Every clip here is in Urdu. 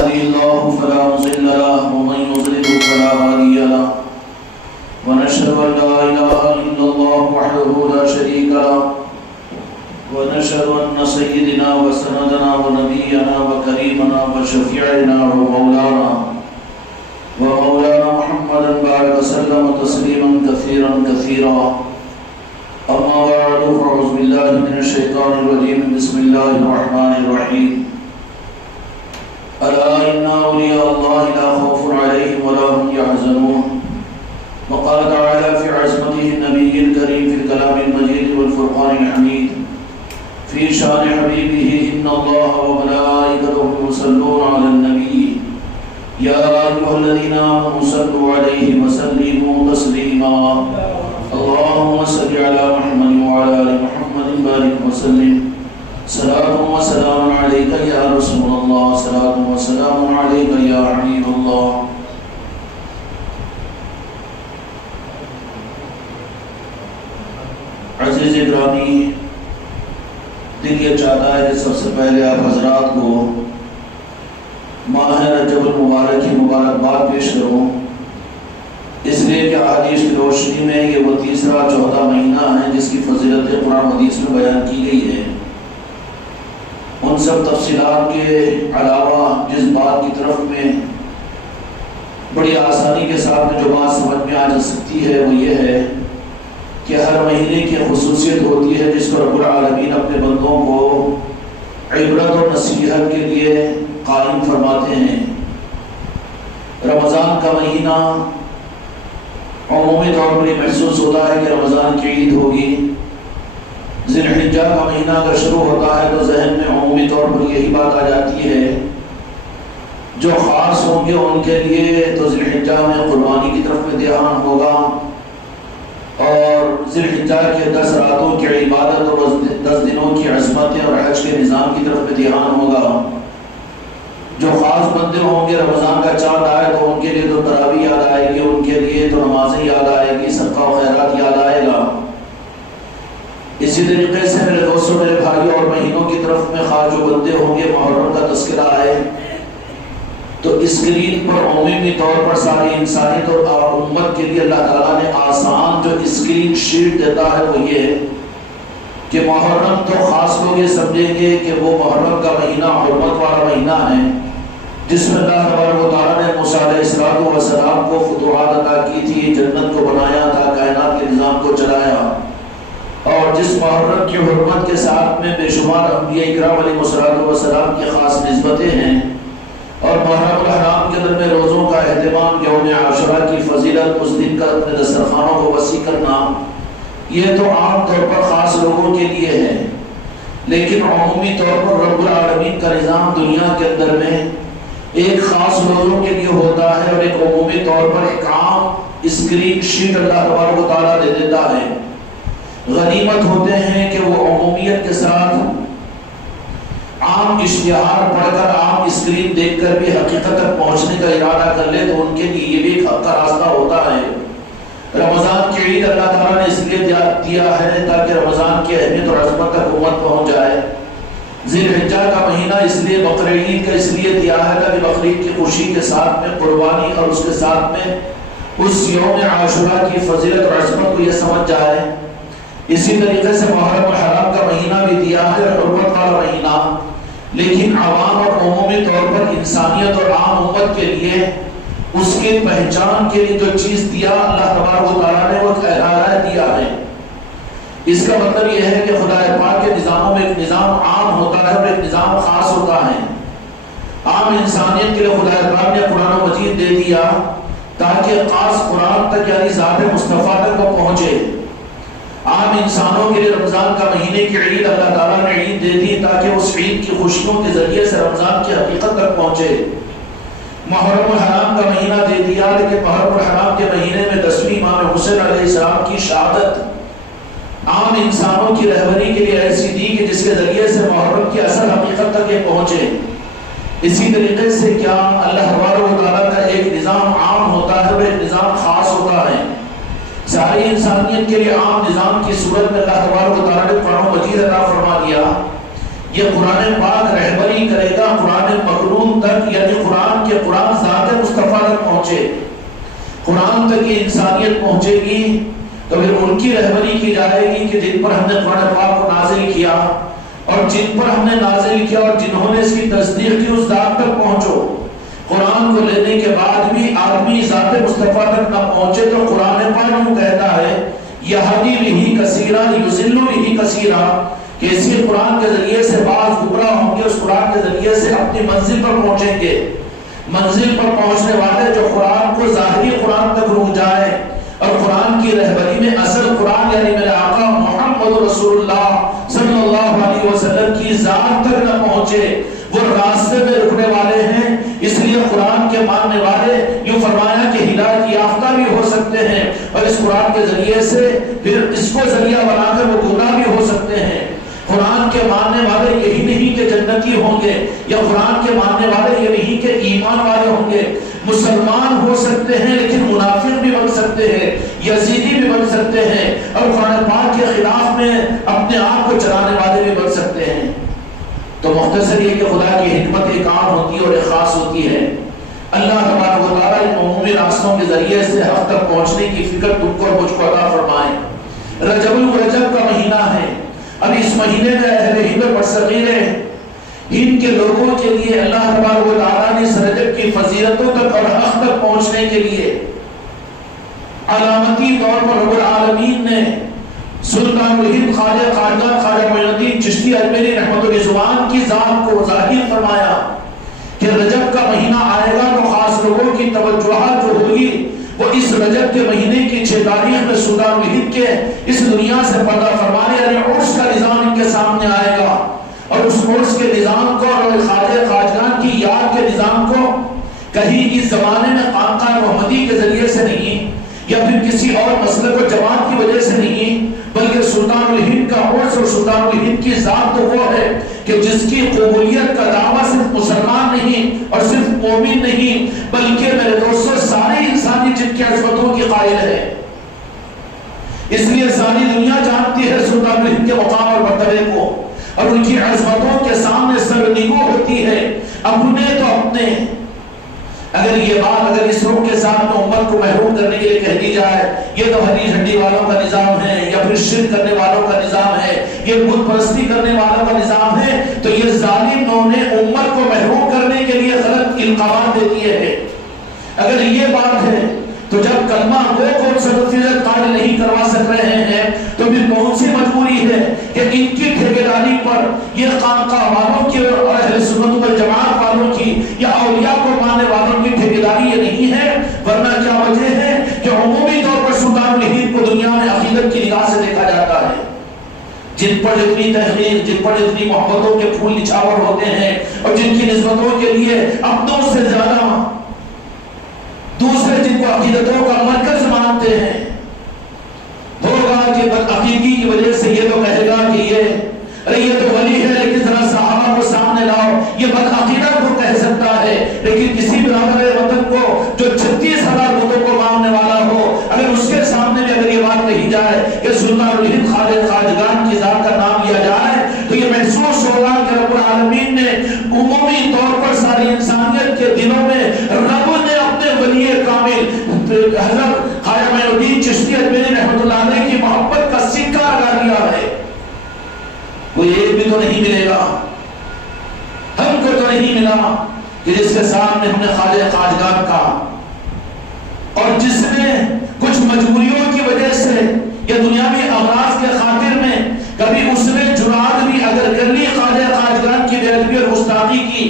يهدي الله فلا مضل له ومن يضلل فلا هادي له ونشهد أن لا إله إلا الله وحده لا شريك له ونشهد أن سيدنا وسندنا ونبينا وكريمنا وشفيعنا ومولانا محمدا بارك وسلم تسليما كثيرا كثيرا. أما بعد فأعوذ بالله من الشيطان الرجيم. بسم الله الرحمن الرحيم. ألا إن أولياء الله لا خوف عليهم ولا هم يحزنون. وقال تعالى في عظمته النبي الكريم في الكلام المجيد والفرقان الحميد في شان حبيبه إن الله وملائكته يصلون على النبي يا أيها الذين آمنوا صلوا عليه وسلموا تسليما. اللهم صل على محمد وعلى آل محمد بارك وسلم. صلاة وسلام عليك يا رسول الله. صلاة وسلام عليك يا حبيب الله. عزیز گرامی، دل یہ چاہتا ہے کہ سب سے پہلے آپ حضرات کو ماہ رجب المبارک کی مبارکباد پیش کروں، اس لیے کہ احادیث کی روشنی میں یہ وہ تیسرا چوتھا مہینہ ہے جس کی فضیلت قرآن حدیث میں بیان کی گئی ہے. ان سب تفصیلات کے علاوہ جس بات کی طرف میں بڑی آسانی کے ساتھ میں جو بات سمجھ میں آ جا سکتی ہے وہ یہ ہے کہ ہر مہینے کی خصوصیت ہوتی ہے جس کو رب العالمین اپنے بندوں کو عبرت اور نصیحت کے لیے قائم فرماتے ہیں. رمضان کا مہینہ عمومی طور پر یہ محسوس ہوتا ہے کہ رمضان کی عید ہوگی. ذی الحجہ کا مہینہ اگر شروع ہوتا ہے تو ذہن میں عمومی طور پر یہی بات آ جاتی ہے جو خاص ہوں گے ان کے لیے تو ذی الحجہ میں قربانی کی طرف میں دھیان ہوگا اور ذی الحجہ کے 10 راتوں کی عبادت اور 10 دنوں کی عظمتیں اور حج کے نظام کی طرف میں دھیان ہوگا. جو خاص بندے ہوں گے رمضان کا چاند آئے تو ان کے لیے تو تراویح یاد آئے گی، ان کے لیے تو نمازیں یاد آئے گی، صدقہ و خیرات یاد آئے گا. اسی طریقے سے میرے دوستوں، میرے بھائیوں، اور مہینوں کی طرف میں خاص جو بندے ہوں گے محرم کا تذکرہ آئے تو اسکرین پر عمومی طور پر ساری انسانیت اور امت کے لیے اللہ تعالیٰ نے آسان جو اسکرین شیٹ دیتا ہے وہ یہ کہ محرم تو خاص لوگ یہ سمجھیں گے کہ وہ محرم کا مہینہ حرمت والا مہینہ ہے جس میں اللہ تبارک و تعالیٰ نے موسیٰ علیہ السلام کو فتوحات عطا کی تھی، جنت کو بنایا تھا، کائنات کے نظام کو چلایا، اور جس محرم کی حرمت کے ساتھ میں بے شمار انبیاء اکرام علیہ السلام کی خاص نسبتیں ہیں. اور محرم الحرام کے اندر میں روزوں کا اہتمام، یوم عاشورہ کی فضیلت، اس دن کا اپنے دسترخوانوں کو وسیع کرنا، یہ تو عام طور پر خاص لوگوں کے لیے ہے. لیکن عمومی طور پر رب العالمین کا نظام دنیا کے اندر میں ایک خاص لوگوں کے لیے ہوتا ہے اور ایک عمومی طور پر ایک عام اسکرین شیٹ اللہ تبارک و تعالیٰ دے دیتا ہے. غنیمت ہوتے ہیں کہ وہ عمومیت کے ساتھ عام اشتہار پڑھ کر، عام اسکرین دیکھ کر بھی حقیقت تک پہنچنے کا ارادہ کر لے تو ان کے لیے یہ بھی ایک حق کا راستہ ہوتا ہے. رمضان کی عید اللہ تعالیٰ نے اس لیے دیا ہے تاکہ رمضان کی اہمیت اور عظمت تک امت پہنچ جائے. ذی الحجہ کا مہینہ اس لیے بقرعید کا اس لیے دیا ہے تاکہ بقرعید کی خوشی کے ساتھ میں قربانی اور اس کے ساتھ میں اس یوم عاشورہ کی فضیلت اور عظمت کو یہ سمجھ جائے. اسی طریقے سے محرم الحرام کا مہینہ بھی دیا ہے، حرمت والا مہینہ، لیکن عوام اور عمومی طور پر انسانیت اور عام امت کے لیے اس کے پہچان کے لیے جو چیز دیا اللہ تبارک و تعالیٰ نے وہ ارادہ دیا ہے. اس کا مطلب یہ ہے کہ خدا پاک کے نظاموں میں ایک نظام عام ہوتا ہے اور ایک نظام خاص ہوتا ہے. عام انسانیت کے لیے خدا پاک نے قرآن مجید دے دیا تاکہ خاص قرآن تک یعنی ذات مصطفیٰ تک وہ پہنچے. عام انسانوں کے لیے رمضان کا مہینے کی عید اللہ تعالیٰ نے عید دے دی تاکہ اس عید کی خوشیوں کے ذریعے سے رمضان کی حقیقت تک پہنچے. محرم الحرام کا مہینہ دے دیا لیکن محرم الحرام کے مہینے میں 10ویں امام حسین علیہ السلام کی شہادت عام انسانوں کی رہبری کے لیے ایسی دی کہ جس کے ذریعے سے محرم کی اصل حقیقت تک یہ پہنچے. اسی طریقے سے کیا اللہ تبارک و تعالیٰ کا ایک نظام عام ہوتا ہے اور ایک نظام خاص ہوتا ہے. ساری انسانیت کے لیے عام نظام کی صورت میں اللہ تبارک و تعالیٰ نے قرآن مجید عطا فرما دیا یہ قرآن پاک رہبری کرے گا قرآن مکنون تک، یعنی قرآن ذات مصطفیٰ تک پہنچے، قرآن تک یہ انسانیت پہنچے گی، تو پھر ان کی رہبری کی جائے گی کہ جن پر ہم نے قرآن پاک کو نازل کیا اور جن پر ہم نے نازل کیا اور جنہوں نے اس کی تصدیق کی اس ذات تک پہنچو۔ قرآن کو لینے کے بعد بھی آدمی ذات مصطفیٰ تک نہ پہنچے تو قرآن پاک یوں کہتا ہے یہدی بہ کثیرا یضل بہ کثیرا، کہ اسی قرآن کے ذریعے سے بعض گمراہ ہوں گے، اس قرآن کے ذریعے سے اپنی منزل پر پہنچیں گے۔ منزل پر پہنچنے والے جو قرآن کو ظاہری قرآن تک رک جائے اور قرآن کی رہبری میں اصل قرآن یعنی میرے آقا محمد رسول اللہ صلی اللہ علیہ وسلم کی ذات تک نہ پہنچے، وہ راستے میں رکنے والے ہیں۔ اس لیے قرآن کے ماننے والے یوں فرمایا کہ ہدایت یافتہ بھی ہو سکتے ہیں اور اس قرآن کے ذریعے سے پھر اس کو ذریعہ بنا کر وہ گمراہ بھی ہو سکتے ہیں۔ قرآن کے ماننے والے یہی نہیں کہ جنتی ہوں گے، یا قرآن کے ماننے والے یہ نہیں کہ ایمان والے ہوں گے، مسلمان ہو سکتے ہیں لیکن منافق بھی بن سکتے ہیں، یزیدی بھی بن سکتے ہیں، اور قرآن پاک کے خلاف میں اپنے آپ کو چلانے والے بھی بن سکتے ہیں۔ تو مختصر یہ کہ خدا کی حکمت ایک عام ہوتی ہے اور ایک خاص ہوتی ہے۔ اللہ تبارک و تعالیٰ ان عمومی راستوں کے ذریعے سے حق تک پہنچنے کی فکر تم کو اور مجھ کو عطا فرمائے۔ رجب الرجب کا مہینہ ہے، اب اس مہینے میں اہل ہند برصغیر ہند کے لوگوں کے لیے اللہ تبارک و تعالیٰ نے اس رجب کی فضیلتوں تک اور حق تک پہنچنے کے لیے علامتی طور پر رب العالمین نے سلطان الہند خواجہ معین الدین چشتی اجمیری رحمۃ الرضوان کی ذات کو ظاہر فرمایا کہ رجب کا مہینہ آئے گا تو خاص لوگوں کی توجہات جو ہوگی وہ اس رجب کے مہینے کی 6 تاریخ میں سلطان الہند کے اس دنیا سے پردہ فرمانے یعنی عرس کا نظام ان کے سامنے آئے گا، اور اس عرس کے نظام کو اور خواجہ خواجگان کی یاد کے نظام کو کہیں اس زمانے میں خانقاہ محمدی کے ذریعے سے نہیں یا پھر کسی اور مسلک و جماعت کی وجہ سے نہیں، بلکہ سلطان الہند کا عرس اور سلطان الہند کی ذات تو وہ ہے کہ جس کی قبولیت کا دعویٰ صرف مسلمان نہیں اور صرف مومن نہیں بلکہ میرے دوستوں ساری انسانی جن کی عظمتوں کی قائل ہے۔ اس لیے ساری دنیا جانتی ہے سلطان الہند کے مقام اور مرتبے کو، اور ان کی عظمتوں کے سامنے سرنگو ہوتی ہے اپنے تو اپنے۔ اگر یہ بات اگر اس روح کے ساتھ امت کو محروم کرنے کے لیے کہہ دی جائے یہ تو ہری جھنڈی والوں کا نظام ہے یا پھر شرک کرنے والوں کا نظام ہے، یہ بت پرستی کرنے والوں کا نظام ہے، تو یہ ظالموں نے امت کو محروم کرنے کے لیے غلط القابات دے دیے ہیں۔ اگر یہ بات ہے تو جب کلمہ وہ کون سرفیزت قائل نہیں کروا سک رہے ہیں تو پھر کون سی مجبوری ہے کہ ان کی ٹھیکیداری پر یہ خانقاہ والوں کی اور اہل سنت والجماعت والوں کی یا اولیاء کو ماننے والوں کی ٹھیکیداری یہ نہیں ہے، ورنہ کیا وجہ ہے کہ عمومی طور پر سلطان الہند کو دنیا میں عقیدت کی نگاہ سے دیکھا جاتا ہے۔ جن پر جتنی تحقیق، جن پر جتنی محبتوں کے پھول نچھاور ہوتے ہیں اور جن کی نسبتوں کے لیے اپنوں سے زیادہ دوسرے جن کو عقیدتوں کا مرکز مانتے ہیں، ہوگا کہ بدعقیدگی کی وجہ سے یہ تو کہے گا کہ یہ تو ولی ہے لیکن ذرا صحابہ کو سامنے لاؤ، یہ بدعقیدہ کو کہہ سکتا ہے، لیکن کسی برادر وطن کو جو 36,000 بتوں کو ماننے والا ہو اگر اس کے سامنے بھی اگر یہ بات کہی جائے کہ سلطان الہند خواجہ خواجگان کی ذات کا نام لیا جائے تو یہ محسوس ہوگا کہ رب العالمین نے عمومی طور پر ساری انسانیت کے دلوں میں رب نے اپنے ولی کامل حضرت خواجہ معین الدین چشتی اجمیری رحمۃ اللہ علیہ کی محبت کا سکہ لگا دیا ہے۔ کوئی ایک بھی تو نہیں ملے گا، ہم کو تو نہیں ملا کہ جس کے سامنے ہم نے خواجہ خواجگان کا اور جس نے کچھ مجبوریوں کی وجہ سے یا دنیاوی اغراض کے خاطر میں کبھی اس نے جرات بھی اگر کر لی خواجہ خواجگان کی بے ادبی اور گستاخی کی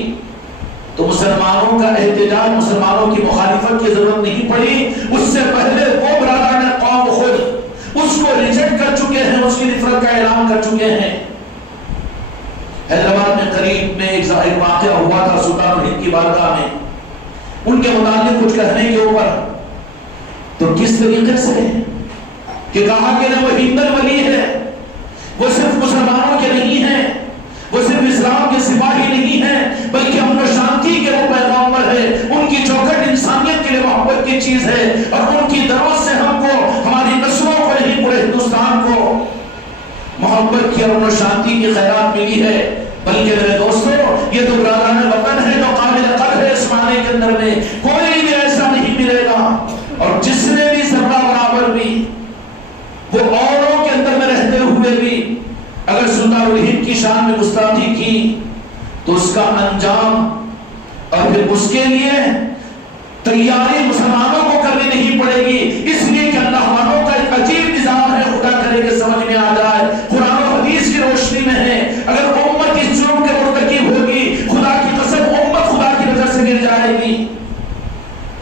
تو مسلمانوں کا احتجاج، مسلمانوں کی مخالفت کی ضرورت نہیں پڑی، اس سے پہلے وہ برادران قوم خود اس کو ریجیکٹ کر چکے ہیں، اس کی نفرت کا اعلان کر چکے ہیں۔ حیدرآباد میں قریب میں ایک واقعہ ہوا تھا سلطان الہند کی بارگاہ میں، ان کے متعلق کچھ کہنے کے اوپر تو کس طریقے سے کہ کہا کہ نہ وہ ہندن ولی ہے، وہ صرف مسلمانوں کے نہیں ہیں، وہ صرف اسلام کے سپاہی نہیں ہیں بلکہ امن و شانتی کے وہ پیغامبر ہے، ان کی چوکھٹ انسانیت کے لیے محبت کی چیز ہے اور ان کی دعوت سے ہم کو ہماری نسلوں کو نہیں پورے ہندوستان کو محبت کی اور امن و شانتی کی خیرات ملی ہے۔ بلکہ میرے دوستوں یہ تو برادران وطن ہے جو قابل قدر ہے اس معنی کے اندر میں، کوئی بھی ایسا نہیں ملے گا، اور جس نے بھی ذرہ برابر بھی وہ اوروں کے اندر میں رہتے ہوئے بھی اگر سلطان الہند کی شان میں گستاخی کی تو اس کا انجام اور پھر اس کے لیے تیاری مسلمانوں کو کرنی نہیں پڑے گی، اس لیے کہ اللہ والوں کا ایک عجیب نظام ہے، خدا کرے کہ سمجھ میں آ جائے، قرآن و حدیث کی روشنی میں ہے۔ اگر امت اس جرم کے مرتکب ہوگی، خدا کی قسم امت خدا کی نظر سے گر جائے گی۔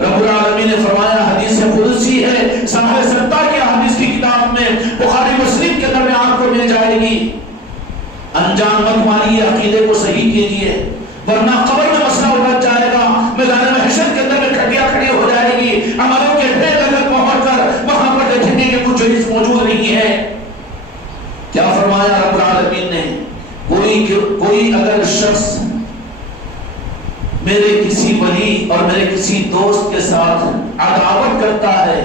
رب العالمین نے فرمایا، حدیث قدسی ہے، صحاح ستہ کی حدیث کی کتاب میں، بخاری مسلم کے اندر میں آپ کو مل جائے گی، انجام مت مانیے، عقیدے کو صحیح کیجیے، ورنہ قبر میں مسئلہ الجھ جائے گا، میدان محشر کے اندر میں کھٹیاں کھڑی ہو جائے گی، عملوں کے ڈھیر لگن پہنچ کر وہاں پر دیکھیں گے کہ کچھ چیز موجود نہیں ہے۔ کیا فرمایا رب العالمین نے، کوئی اگر شخص میرے کسی ولی اور میرے کسی دوست کے ساتھ عداوت کرتا ہے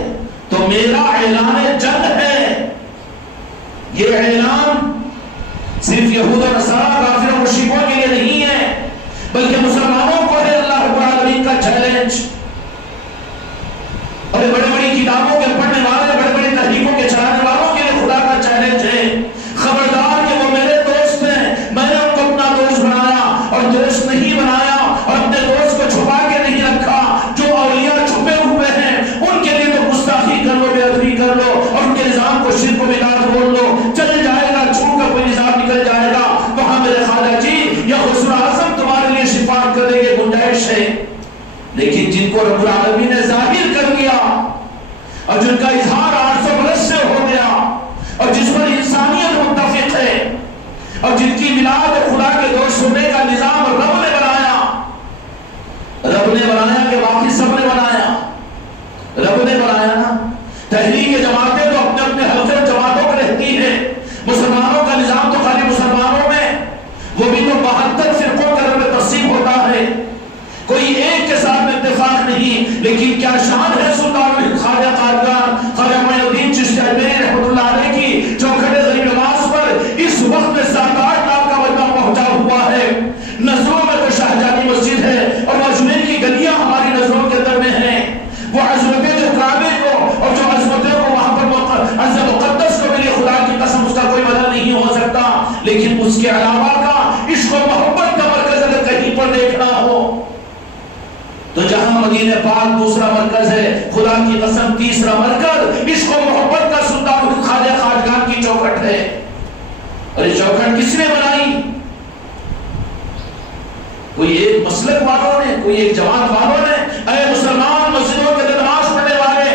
تو میرا اعلان جنگ ہے۔ یہ اعلان صرف یہود و نصارہ کافر و مشرکوں کے لیے نہیں ہے، بلکہ مسلمانوں کو ہے اللہ رب العالمین کا چیلنج۔ اور بڑی بڑی کتابوں کے پڑھنے والے، بڑی بڑی تحریکوں کے چلانے والوں کے لیے خدا کا چیلنج ہے، خبردار کہ وہ میرے دوست ہیں، میں نے ان کو اپنا دوست بنایا اور دوست نہیں بنایا اور اپنے دوست کو چھپا کے نہیں رکھا۔ جو اولیاء چھپے ہوئے ہیں ان کے لیے تو گستاخی کر لو، بے ادبی کر لو اور ان کے نظام کو شرک و بدعت بول لو، چل جائے گا، چھوٹ کا کوئی نظام نکل جائے گا، وہاں میرے خواجہ جی یا غوث اعظم تمہارے لیے شفاعت کرنے کی گنجائش ہے۔ لیکن جن کو رب العالمین نے ظاہر کر دیا اور جن کا اظہار 800 برس سے ہو گیا اور جس پر انسانیت متفق ہے اور جن کی ملاد خدا کے دوست ہونے کا نظام رب نے بنایا کہ باقی سب نے بنایا، رب نے بنایا نا۔ تحریک جماعتیں تو اپنے اپنے حلقے جماعتوں میں رہتی ہیں، مسلمانوں کا نظام تو خالی مسلمانوں میں، وہ بھی تو 72 فرقوں کے اندر تقسیم ہوتا ہے، کوئی ایک کے ساتھ میں اتفاق نہیں۔ لیکن کیا شان ہے سلطان الہند خواجہ قادریان خواجہ معین الدین چشتی اجمیری رحمۃ اللہ علیہ کی چوکھٹ غریب نواز پر اس وقت میں 7-8 لاکھ کا وجبہ پہنچا ہوا ہے۔ نظروں میں تو شاہجہانی مسجد ہے اور اجمیر کی گلیاں ہماری نظروں کے اندر میں ہیں، وہ عظمتیں جو کعبے کو اور جو عظمتیں کو وہاں پر عز مقدس کو میری خدا کی قسم اس کا کوئی بدل نہیں ہو سکتا۔ لیکن اس کے علاوہ کا عشق و محبت کا مرکز اگر کہیں پر دیکھنا ہو تو جہاں مدینہ پاک دوسرا مرکز ہے، خدا کی قسم تیسرا مرکز عشق و محبت کا سلطان الہند خواجہ خواجگان کی چوکھٹ ہے۔ اور یہ چوکھٹ کس نے بنائی؟ کوئی ایک مسلک والوں نے، کوئی ایک جماعت والوں نے۔ اے مسلمان مسجدوں کے نماز پڑھنے والے،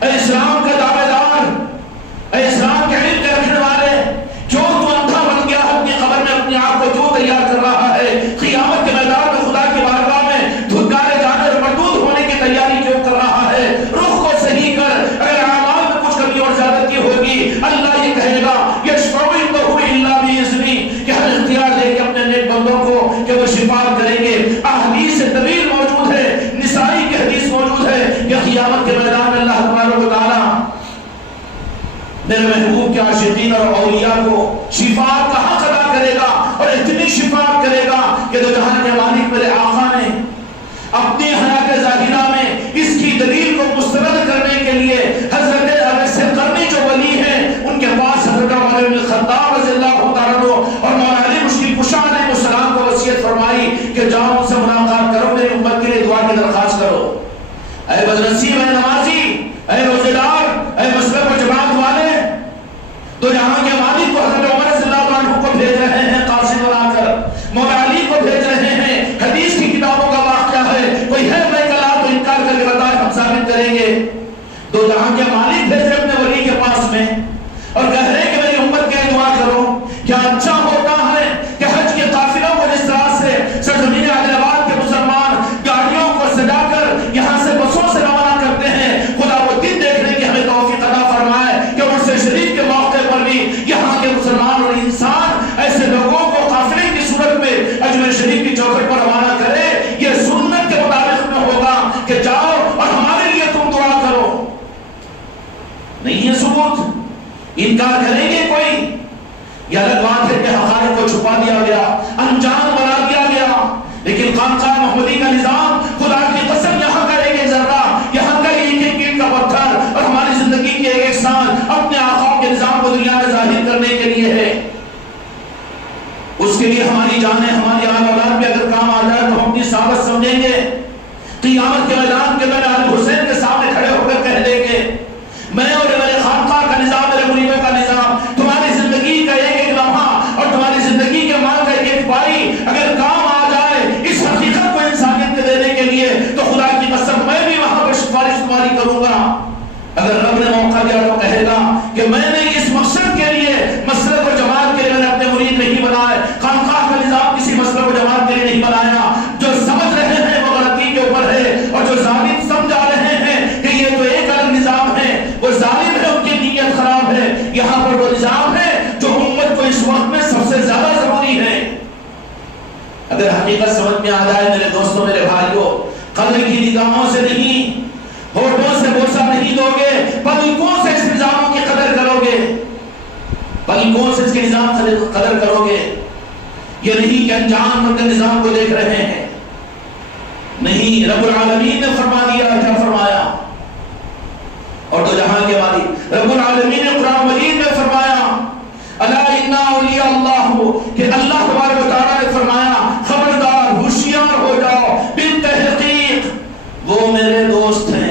اے اسلام کا دعوے دار، اے اسلام کے علم کے رکھنے والے، کیوں تو اندھا بن گیا اپنی قبر میں اپنے آپ کو کیوں تیار کر رہا ہے؟ قیامت کے میدان میں خدا کی بارگاہ میں دھتکارے جانے اور مردود ہونے کی تیاری کیوں کر رہا ہے؟ رخ کو صحیح کر، اگر اعمال میں کچھ کمی اور زیادتی ہوگی اللہ یہ کہے گا یشفعوا الا باذنہ، کہ ہم اختیار دیں گے اپنے نیک بندوں کو کہ وہ شفاعت کریں گے۔ احادیث طویل موجود ہے، نسائی کی حدیث موجود ہے کہ قیامت کے میدان میں اللہ تبارک و تعالی میرے محبوب کے عاشقین اور اولیاء کو شفاعت کا حق ادا کرے گا، اور اتنی شفاعت کرے گا کہ دو جہان کے مالک میرے آقا نے اپنی حیات ظاہرہ میں اس کی دلیل کو مسترد کرنے کے لیے حضرت اویس قرنی جو ولی ہیں ان کے پاس حضرت عمر بن الخطاب رضی اللہ تعالیٰ عنہ اور مولانا علی مشکل کشا علیہ السلام کو وصیت فرمائی کہ جاؤ ان سے ملاقات کرو، میری امت کے لیے دعا کی درخواست کرو۔ اے بدنصیب، اے نمازی، اے روزے دار، اے مسلک و جماعت والے، تو یہاں کے مالک کو حضرت عمر رضی اللہ عنہ کو بھیج رہے ہیں قاسم بنا کر، مولا علی کو بھیج رہے ہیں، حدیث کی کتابوں کا واقعہ ہے، کوئی ہے میں کلا تو انکار کر کے بتائے ہم ثابت کریں گے۔ تو جہاں کے مالک بھیج رہے اپنے ولی کے پاس میں اور کہہ رہے کہ میری امت کے دعا کرو۔ کیا اچھا ہوتا ہے کہ حج کے قافلوں کو جس طرح سے سرزمین اہل آباد کے مسلمان گاڑیوں کو سجا کر یہاں سے بسوں سے روانہ کرتے ہیں، خدا وہ دن دیکھنے کی ہمیں توفیق عطا فرمائے کہ عرس شریف کے موقع پر بھی یہاں کے مسلمان اور انسان ایسے لوگوں کو قافلے کی صورت میں اجمیر شریف کی چوکھٹ پر روانہ کرے۔ یہ سنت کے مطابق میں ہوگا کہ جاؤ اور ہمارے لیے تم دعا کرو، نہیں ہے ثبوت، انکار کریں گے کوئی؟ یہ الگ بات ہے کہ حقائق کو چھپا دیا گیا، انجان بنا دیا گیا، لیکن خانقاہ محمدی کا نظام، خدا کی قسم یہاں کا ایک ایک ذرہ، یہاں کا ایک ایک اینٹ کا پتھر اور ہماری زندگی کی ایک ایک سانس اپنے آقا کے نظام کو دنیا میں ظاہر کرنے کے لیے ہے۔ اس کے لیے ہماری جانیں، ہماری آل اولاد بھی اگر کام آ جائے تو ہم اپنی سعادت سمجھیں گے۔ قیامت کے میدان کے میں علی حسین کے سامنے کھڑے ہو کر کہہ دیں گے میں اور میرے خانقاہ کا نظام، میرے مریدوں کا نظام، تمہاری زندگی کا ایک ایک لمحہ اور تمہاری زندگی کے مال کا ایک ایک پائی اگر کام آ جائے اس حقیقت کو انسانیت کے دینے کے لیے، تو خدا کی قسم میں بھی وہاں پر سفارش تمہاری کروں گا۔ اگر رب نے موقع دیا تو کہے گا کہ میں نے اس مقصد کے لیے، مسلک اور جماعت کے لیے میں نے اپنے مرید نہیں بنائے، خانقاہ کا نظام کسی مسلک اور جماعت کے لیے نہیں بنایا۔ جو سمجھ رہے ہیں وہ غلطی کے اوپر ہے، اور جو ظالم سمجھا رہے ہیں کہ یہ تو ایک الگ نظام ہے، وہ ظالم ہے، ان کی نیت خراب ہے۔ یہاں پر وہ نظام ہے جو امت کو اس وقت میں سب سے زیادہ ضروری ہے۔ اگر حقیقت سمجھ میں آ جائے میرے دوستوں، میرے بھائیوں، قدر کی نگاہوں سے نہیں، ہوٹوں سے بوسہ نہیں دو گے، پلکوں سے اس نظام کی قدر کرو گے، پلکوں سے اس کے نظام قدر کرو گے۔ یہ نہیں کہ انجان بن کر نظام کو دیکھ رہے ہیں، نہیں، رب العالمین نے فرما دیا، کیا فرمایا؟ اور تو جہاں کے مالک رب العالمین نے قرآن مجید میں فرمایا الا ان اولیاء اللہ، کہ اللہ تبارک و تعالیٰ نے فرمایا خبردار، ہوشیار ہو جاؤ، بالتحقیق وہ میرے دوست ہیں۔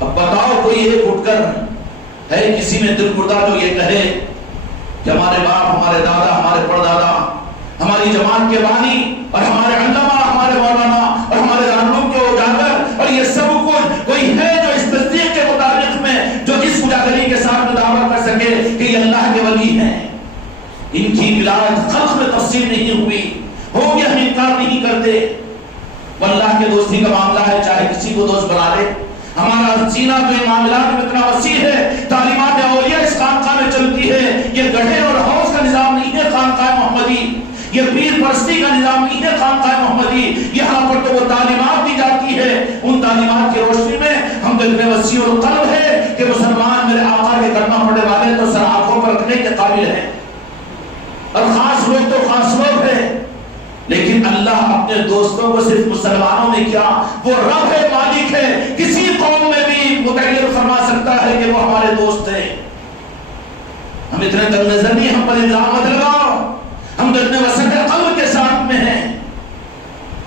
اب بتاؤ کوئی ایک اٹھ کر ہے کسی میں دل مردہ جو یہ کہے کہ ہمارے باپ، ہمارے دادا، ہمارے پردادا، ہماری جماعت کے بانی اور ہمارے علماء، ہمارے مولانا اور ہمارے رہنما کے اجاگر اور یہ سب کچھ، کوئی ہے جو اس تصدیق کے مطابق میں جو اس اجاگری کے ساتھ دعویٰ کر سکے کہ یہ اللہ کے ولی ہیں؟ ان کی ولایت خلق میں تفصیل نہیں ہوئی، ہو گیا، ہم انکار نہیں کرتے۔ واللہ کے دوستی کا معاملہ ہے، چاہے کسی کو دوست بنا لے، ہمارا سینہ تو ان معاملات میں اتنا وسیع ہے، تعلیمات اولیاء اس خانقاہ میں چلتی ہے۔ یہ گڑھے اور حوض کا نظام نہیں ہے خانقاہ محمدی، یہ پیر پرستی کا نظام نہیں ہے خانقاہ محمدی۔ یہاں پر تو وہ تعلیمات دی جاتی ہے، ان تعلیمات کی روشنی میں ہم تو اتنے وسیع القلب ہے کہ مسلمان میرے آقا کے کلمہ پڑھنے والے تو سر آنکھوں پر رکھنے کے قابل ہیں، اور خاص لوگ تو خاص لوگ ہیں۔ لیکن اللہ اپنے دوستوں کو صرف مسلمانوں میں کیا، وہ رب ہے، مالک ہے، کسی قوم میں بھی متغیر فرما سکتا ہے کہ وہ ہمارے دوست ہیں۔ ہم اتنے تنگ نظر نہیں، ہم پر الزام مت لگاؤ، ہم تو اتنے وسط قلب کے ساتھ میں ہیں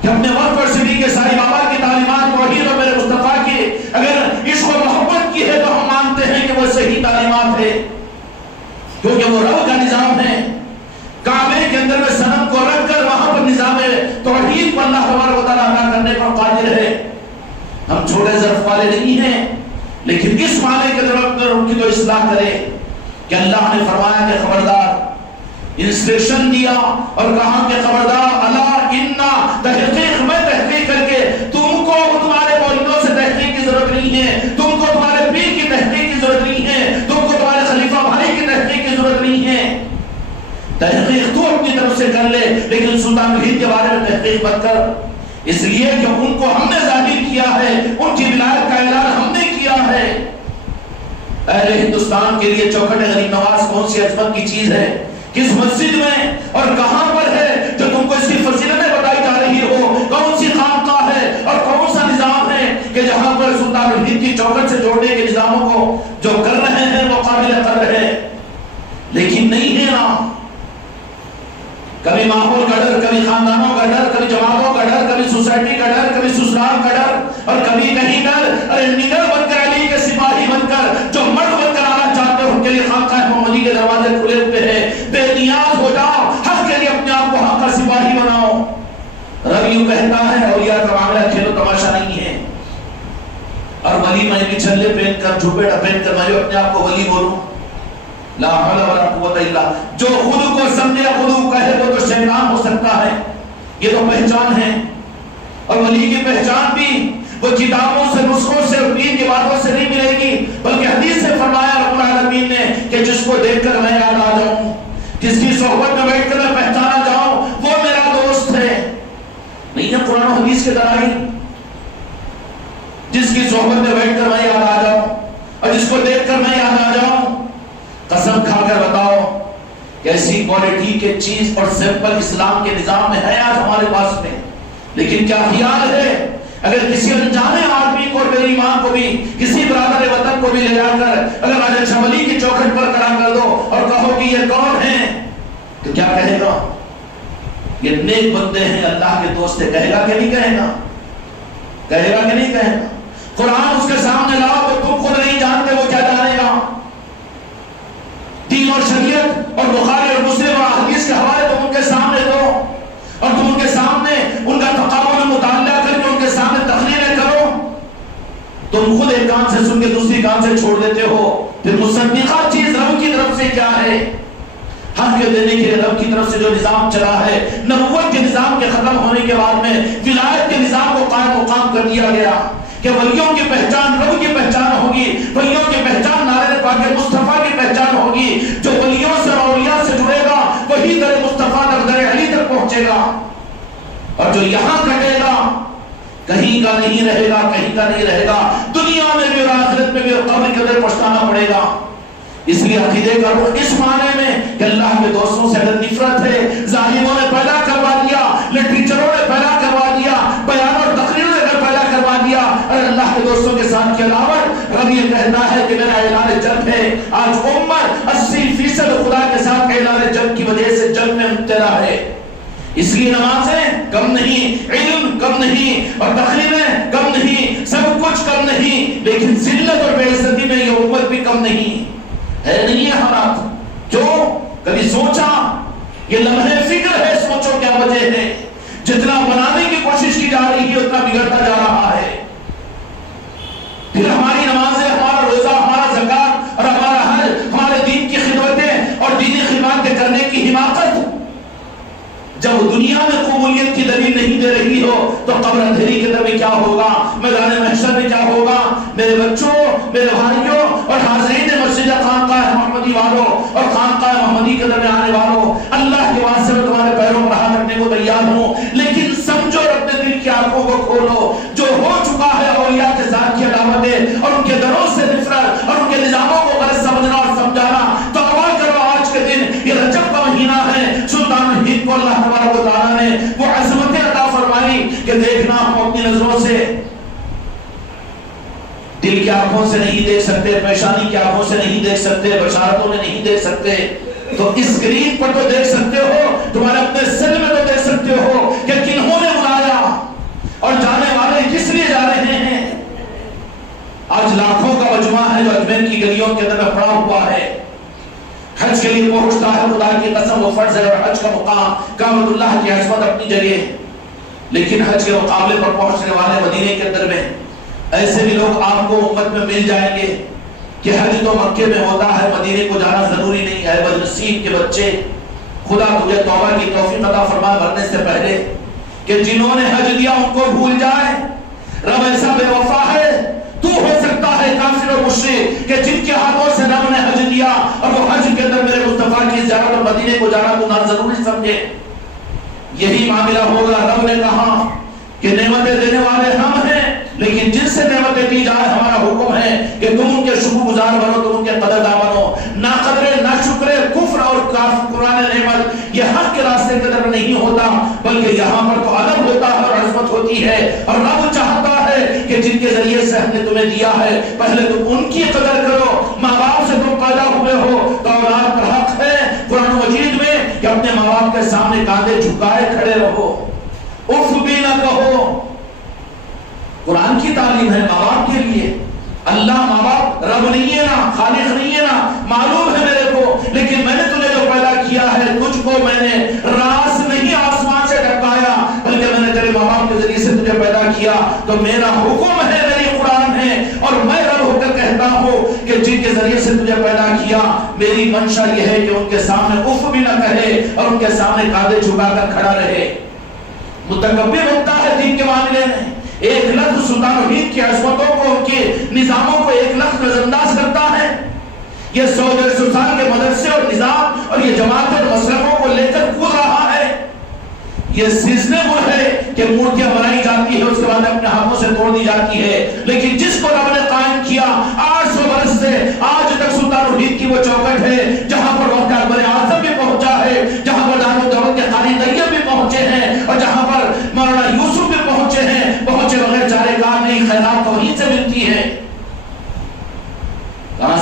کہ اپنے وقت پر صدیق کے سائی بابا کی تعلیمات توحید اور میرے مصطفیٰ کی اگر عشق و محبت کی ہے تو ہم مانتے ہیں کہ وہ صحیح تعلیمات ہے، کیونکہ وہ رب کا نظام ہے۔ کعبے کے اندر میں صنم کو رکھ کر وہاں پر نظام توحید کو اللہ تبارک و تعالیٰ ادا کرنے پر قادر ہے۔ ہم چھوٹے ظرف والے نہیں ہیں، لیکن اس معنی کے ضرورت میں ان کی تو اصلاح کرے کہ اللہ نے فرمایا کہ خبردار، انسٹرکشن دیا اور کہا کہ خبردار، اللہ انا، تحقیق میں تحقیق کر کے تم کو تمہارے مولویوں سے تحقیق کی ضرورت نہیں ہے، تم کو تمہارے پیر کی تحقیق کی ضرورت نہیں ہے، تم کو تمہارے خلیفہ بھائی کی تحقیق کی ضرورت نہیں ہے۔ تحقیق تو اپنی طرف سے کر لے، لیکن سلطان الہند کے بارے میں تحقیق مت کر، اس لیے کہ ان کو ہم نے ظاہر کیا ہے، ان کی ولایت کا اعلان ہم نے کیا ہے۔ اہل ہندوستان کے لیے چوکھٹ غریب نواز کون سی عظمت کی چیز ہے، کس مسجد میں اور کہاں پر ہے جو تم کو اس کی فضیلتیں بتائی جا رہی ہو؟ کون سی خانقاہ ہے اور کون سا نظام ہے کہ جہاں پر سلطان الہند کی چوکھٹ سے جوڑنے کے نظاموں کو جو کر رہے ہیں وہ قابل قدر ہے، لیکن نہیں ہے نا۔ کبھی ماحول کا ڈر، کبھی خاندانوں کا ڈر، کبھی جماعتوں کا ڈر، کبھی سوسائٹی کا ڈر، کبھی سسرال کا ڈر، اور کبھی کہیں ڈر۔ ارے نڈر بن کر، علی کے سپاہی بن کر، جو مرد بن کر آنا چاہتے ہیں ان کے لیے خانقاہ محمدی کے دروازے کھلے ہوئے ہیں۔ بے نیاز ہو جاؤ، حق کے لیے اپنے آپ کو حق کا سپاہی بناؤ۔ رب یوں کہتا ہے اولیاء کا معاملہ کھیلو تماشا نہیں ہے، اور ولی میں بھی چھلے پہن کر، جھوپے پہن کر میں اپنے آپ کو ولی بولوں، لا حول ولا قوت الا، جو خود کو سمجھے خود کہے وہ تو شیطان ہو سکتا ہے۔ یہ تو پہچان ہے، اور ولی کی پہچان بھی وہ کتابوں سے، نسخوں سے، پیر کی باتوں سے نہیں ملے گی، بلکہ حدیث سے فرمایا رب العالمین نے کہ جس کو دیکھ کر میں یاد آ جاؤں، جس کی صحبت میں بیٹھ کر میں پہچانا جاؤں، وہ میرا دوست ہے۔ نہیں ہے قرآن و حدیث کے دلائل؟ جس کی صحبت میں بیٹھ کر میں یاد آ جاؤں اور جس کو دیکھ کر میں یاد آ جاؤں، قسم کھا کر بتاؤ کیسی کوالٹی کے چیز اور سیمپل اسلام کے نظام میں ہے آج ہمارے پاس میں. لیکن کیا خیال ہے اگر کسی انجانے آدمی کو بے ایمان کو بھی کسی برادر وطن کو بھی لے جا کر اگر راجہ شمالی کی چوکھٹ پر کھڑا کر دو اور کہو کہ یہ کون ہیں تو کیا کہے گا؟ یہ نیک بندے ہیں، اللہ کے دوست ہے. کہے گا کہ نہیں کہے گا؟ کہے گا کہ نہیں کہے گا؟ قرآن اس کے سامنے لاؤ تو تم خود نہیں جانتے وہ کیا جانے گا. دین اور شریعت اور بخاری اور مسلم اور حدیث کے حوالے تم ان کے سامنے دو اور تم ان کے سامنے ان کا تقابل مطالعہ کر کے ان کے سامنے تقریریں کرو. تم خود ایک کان سے سن کے دوسری کان سے چھوڑ دیتے ہو. پھر مصدقہ چیز رب کی طرف سے کیا ہے؟ حق کے دینے کے لیے رب کی طرف سے جو نظام چلا ہے، نبوت کے نظام کے ختم ہونے کے بعد میں ولایت کے نظام کو قائم مقام کر دیا گیا کہ ولیوں کی پہچان رب کی پہچان ہوگی، ولیوں کی پہچان نعرہ پاک مصطفیٰ کی پہچان ہوگی. جو ولیوں سے اور اولیاء سے جڑے گا وہی در مصطفیٰ تک در علی تک پہنچے گا، اور جو یہاں کٹے گا کہیں کا نہیں رہے گا، کہیں کا نہیں رہے گا. دنیا میں بھی اور آخرت میں بھی اور قبر کے اندر پچھتانا پڑے گا. اس لیے عقیدے کا رخ اس معنی میں کہ اللہ کے دوستوں سے اگر نفرت ہے، ظالموں نے پیدا کروا دیا، لٹریچروں نے پیدا کروا دیا، بیان اور تقریر نے پیدا کروا دیا، اور اللہ کے دوستوں کے ساتھ کے علاوہ رب یہ کہتا ہے کہ میرا اعلان جنگ ہے. آج امت 80% خدا کے ساتھ اعلان جنگ کی وجہ سے جنگ میں مبتلا ہے. اس لیے نمازیں کم نہیں، علم کم نہیں، اور تقریریں کم نہیں، سب کچھ کم نہیں، لیکن ذلت اور بے عزتی میں یہ امت بھی کم نہیں ہے. نہیں ہے حالات. کیوں؟ کبھی سوچا؟ یہ لمحے فکر ہے، سوچو کیا وجہ ہے. جتنا بنانے کی کوشش کی جا رہی ہے اتنا بگڑتا جا رہا ہے. پھر ہماری نمازیں، ہمارا روزہ، ہمارا زکات اور ہمارا حج، ہمارے دین کی خدمتیں اور دینی خدمات کرنے کی حماقت جب دنیا میں قبولیت کی دلیل نہیں دے رہی ہو تو قبر اندھیری کے اندر کیا ہوگا، میدان محشر میں کیا ہوگا. میرے بچوں، میرے بھائیوں اور حاضرین مسجد خانقاہ محمدی والوں اور خانقاہ محمدی کے اندر میں آنے والوں، اللہ کے واسطے میں تمہارے پیروں پر ہاتھ رکھنے کو تیار ہوں، لیکن سمجھو اور اپنے دل کی آنکھوں کو کھولو. جو ہو چکا ہے اولیاء کے ساتھ کی علامتیں اور ان کے دروں سے نفرت اور ان کے نظاموں کو غلط سمجھنا اور سمجھانا، توبہ کرو. آج کے دن یہ رجب کا مہینہ ہے. سلطان ہند کو اللہ تبارک و تعالیٰ نے وہ عظمتیں عطا فرمائی کہ دیکھنا ہم اپنی نظروں سے دل کی آنکھوں سے نہیں دیکھ سکتے، پیشانی کی آنکھوں سے نہیں دیکھ سکتے، بشارتوں میں نہیں دیکھ سکتے، تو اسکرین پر تو دیکھ سکتے ہو، تمہارے اپنے سر میں تو دیکھ سکتے ہو کہ کنہوں نے بلایا اور جانے والے کس لیے جا رہے ہیں. آج لاکھوں کا مجمع ہے جو اجمیر کی گلیوں کے اندر پڑا ہوا ہے. حج کے لیے پہنچتا ہے، خدا کی قسم وہ فرض ہے، اور حج کا مقام کعبۃ اللہ کی عظمت اپنی جگہ، لیکن حج کے مقابلے پر پہنچنے والے مدینے کے اندر میں ایسے بھی لوگ آپ کو امت میں مل جائیں گے کہ حج تو مکے میں ہوتا ہے، مدینے کو جانا ضروری نہیں ہے. بدنصیب کے بچے، خدا تجھے توبہ کی توفیق عطا فرمائے مرنے سے پہلے کہ جنہوں نے حج دیا ان کو بھول جائے. رب ایسا بے وفا ہے، تو ہو سکتا ہے کافر و مشرک کہ جن کے ہاتھوں سے رب نے حج دیا اور وہ حج کے اندر میرے مصطفیٰ کی زیارت اور مدینے کو جانا تو نہ ضروری سمجھے. یہی معاملہ ہوگا. رب نے کہا کہ نعمتیں دینے والے ہم ہیں، لیکن جن سے نعمتیں دی جائے ہمارا حکم ہے کہ تم ان کے شکر گزار بنو، تم ان کے قدرداں بنو. نہ قدرے، نہ شکرے، کفر اور قرآن نعمت یہ حق کے راستے کے اندر نہیں ہوتا، بلکہ یہاں پر تو ادب ہوتا ہے اور عظمت ہوتی ہے. اور رب چاہتا ہے کہ جن کے ذریعے سے ہم نے تمہیں دیا ہے پہلے تم ان کی قدر کرو. ماں باپ سے تم پیدا ہوئے ہو تو اولاد پر حق ہے قرآن مجید میں کہ اپنے ماں باپ کے سامنے کاندھے جھکائے کھڑے رہو، اف بھی نہ کہو. قرآن کی تعلیم ہے ماں باپ کے لیے. اللہ ماں باپ رب نہیں ہے نا، خالق نہیں ہے نا، معلوم ہے میرے کو، لیکن میں نے تجھے جو پیدا کیا ہے تجھ کو میں نے راس نہیں آسمان سے ڈھکایا، بلکہ میں نے تیرے ماں باپ کے ذریعے سے تجھے پیدا کیا. تو میرا حکم ہے، میری قرآن ہے، اور میں رب ہو کر کہتا ہوں کہ جن کے ذریعے سے تجھے پیدا کیا میری منشا یہ ہے کہ ان کے سامنے اف بھی نہ کہے اور ان کے سامنے کاندھے جھکا کر کھڑا رہے. متکبر ہوتا ہے دین کے معاملے میں، ایک لفظ سلطان و ہند کی عظمتوں کو، ان کے نظاموں کو ایک لفظ نظر انداز کرتا ہے. یہ 100-150 سال کے مدرسے اور نظام اور یہ جماعت اور مسلکوں کو لے کر کود رہا ہے. یہ سیزنیبل ہے کہ مورتیاں بنائی جاتی ہے، اس کے بعد اپنے ہاتھوں سے توڑ دی جاتی ہے، لیکن جس کو رب نے قائم کیا 800 برس سے آج تک سلطان و ہند کی وہ چوکٹ ہے جہاں پر وقت اکبر اعظم بھی پہنچا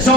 100